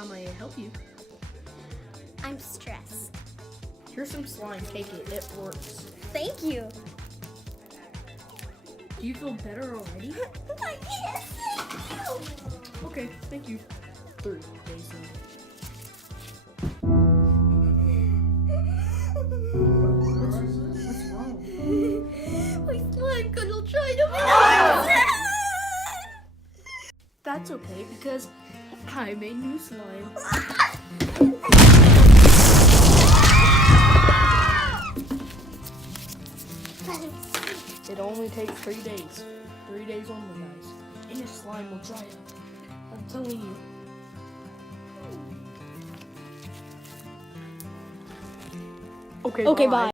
How may I help you? I'm stressed. Here's some slime. Take it. It works. Thank you. Do you feel better already? Yes, thank you. Okay, thank you. 3 days later. What's wrong? My slime gonna try to That's okay because I made new slime. It only takes 3 days. 3 days only, guys. And your slime will dry up. I'm telling you. Okay, Okay, bye. bye.